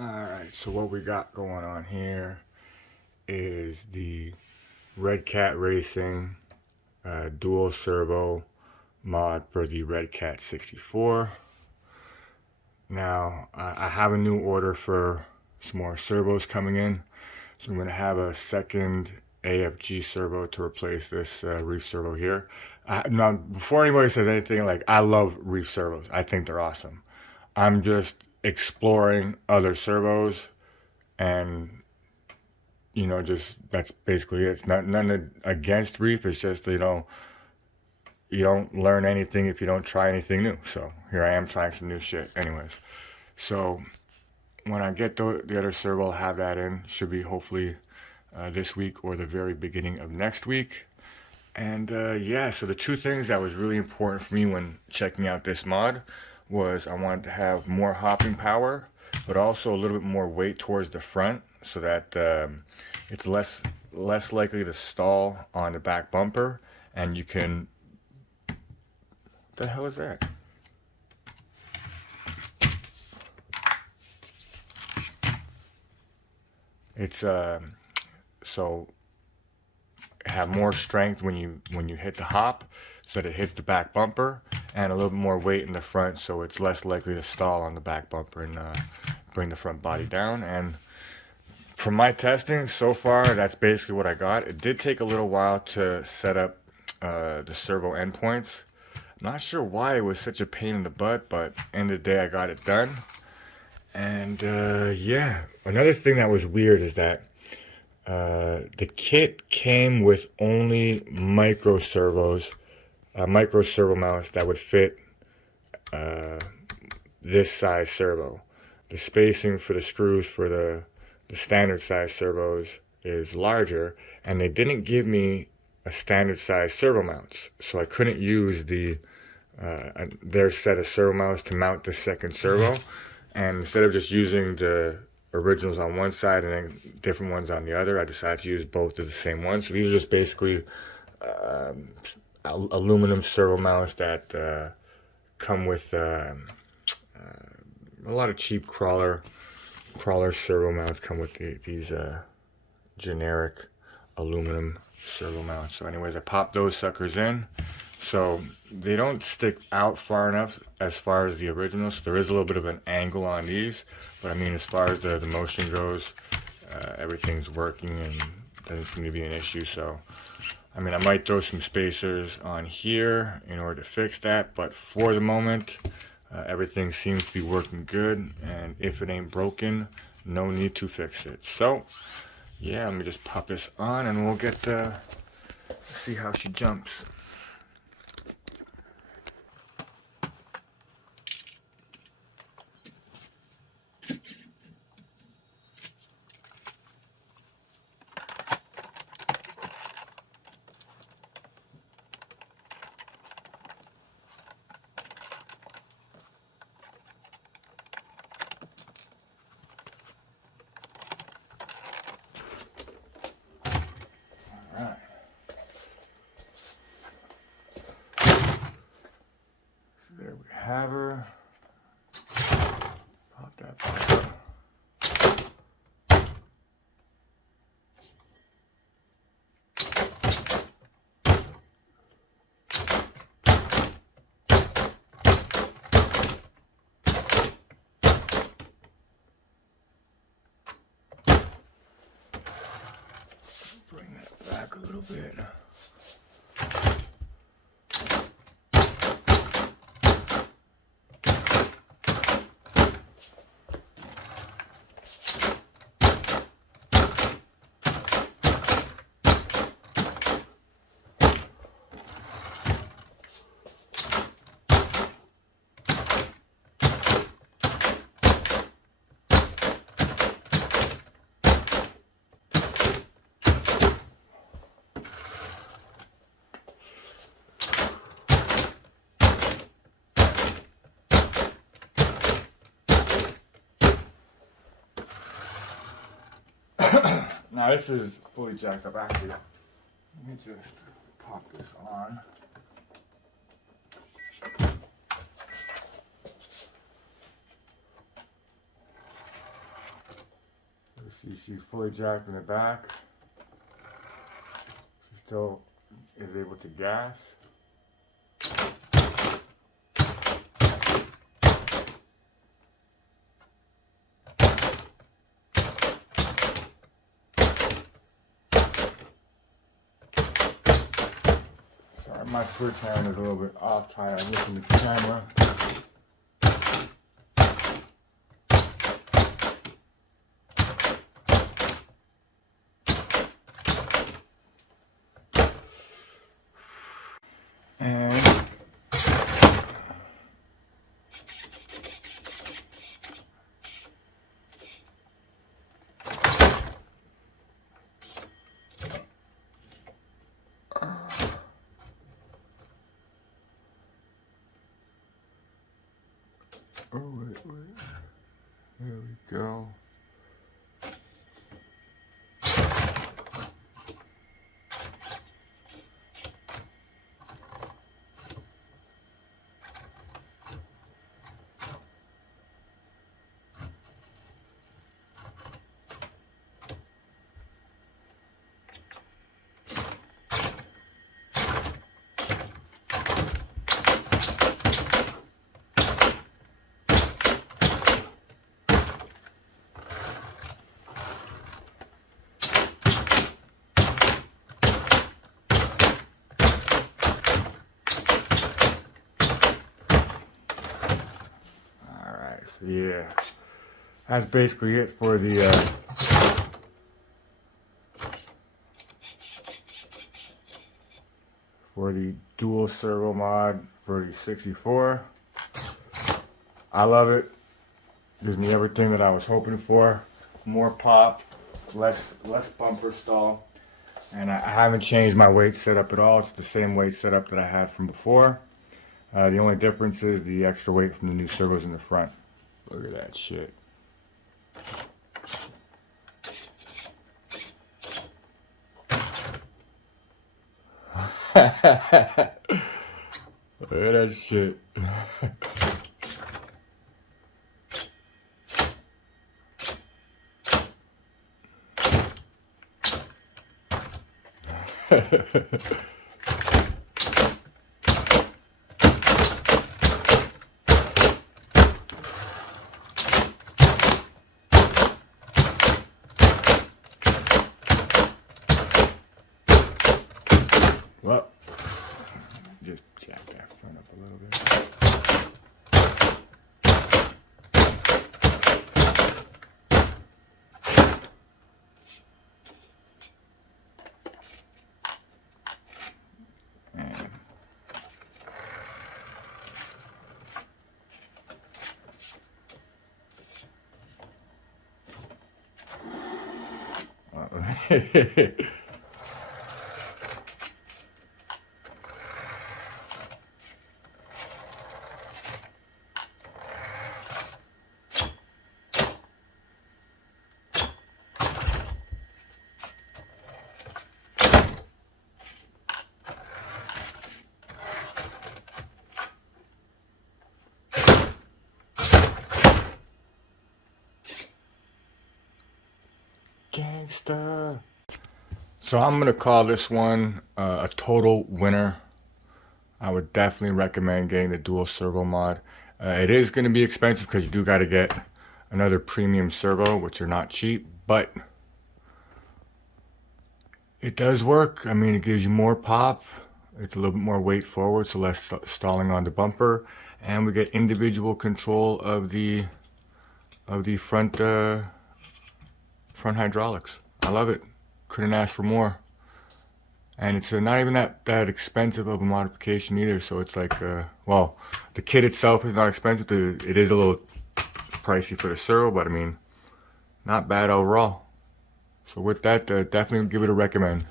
Alright, so what we got going on here is the Redcat Racing dual servo mod for the Redcat 64. Now, I have a new order for some more servos coming in, so I'm going to have a second AFG servo to replace this Reef servo here. Now, before anybody says anything, like, I love Reef servos. I think they're awesome. I'm just exploring other servos, and you know, just that's basically it. It's nothing against Reef. It's just, you know, you don't learn anything if you don't try anything new. So here I am trying some new shit. Anyways, so when I get the other servo, I'll have that in. Should be hopefully this week or the very beginning of next week. And yeah, so the two things that was really important for me when checking out this mod was I wanted to have more hopping power, but also a little bit more weight towards the front, so that it's less likely to stall on the back bumper, and you can. What the hell is that? It's so have more strength when you hit the hop, so that it hits the back bumper, and a little bit more weight in the front, so it's less likely to stall on the back bumper and bring the front body down. And from my testing so far, that's basically what I got. It did take a little while to set up the servo endpoints. I'm not sure why it was such a pain in the butt, but end of the day I got it done. And yeah, another thing that was weird is that the kit came with only micro servo mounts that would fit this size servo. The spacing for the screws for the standard size servos is larger, and they didn't give me a standard size servo mounts, so I couldn't use their set of servo mounts to mount the second servo. And instead of just using the originals on one side and then different ones on the other, I decided to use both of the same ones. So these are just basically aluminum servo mounts that come with a lot of cheap crawler servo mounts come with these generic aluminum servo mounts. So anyways, I popped those suckers in. So they don't stick out far enough as far as the originals. So there is a little bit of an angle on these, but I mean, as far as the motion goes, everything's working and doesn't seem to be an issue. So I mean, I might throw some spacers on here in order to fix that, but for the moment, everything seems to be working good, and if it ain't broken, no need to fix it. So yeah, let me just pop this on and we'll get to see how she jumps. There we have her. Pop that back up. Bring that back a little bit. Now this is fully jacked up. Actually, let me just pop this on. See, she's fully jacked in the back. She still is able to gas. Sorry, my switch hand is a little bit off trying to look in the camera. Oh, wait. There we go. So yeah, that's basically it for the dual servo mod for the 64. I love it. Gives me everything that I was hoping for. More pop, less bumper stall, and I haven't changed my weight setup at all. It's the same weight setup that I had from before. The only difference is the extra weight from the new servos in the front. Look at that shit. Look at that shit. Well, just jack that front up a little bit. Gangsta. So I'm gonna call this one a total winner. I would definitely recommend getting the dual servo mod. It is gonna be expensive because you do got to get another premium servo, which are not cheap, but it does work. I mean, it gives you more pop. It's a little bit more weight forward, so less stalling on the bumper, and we get individual control of the front hydraulics. I love it. Couldn't ask for more. And it's not even that expensive of a modification either. So it's like, well, the kit itself is not expensive. It is a little pricey for the servo, but I mean, not bad overall. So with that, definitely give it a recommend.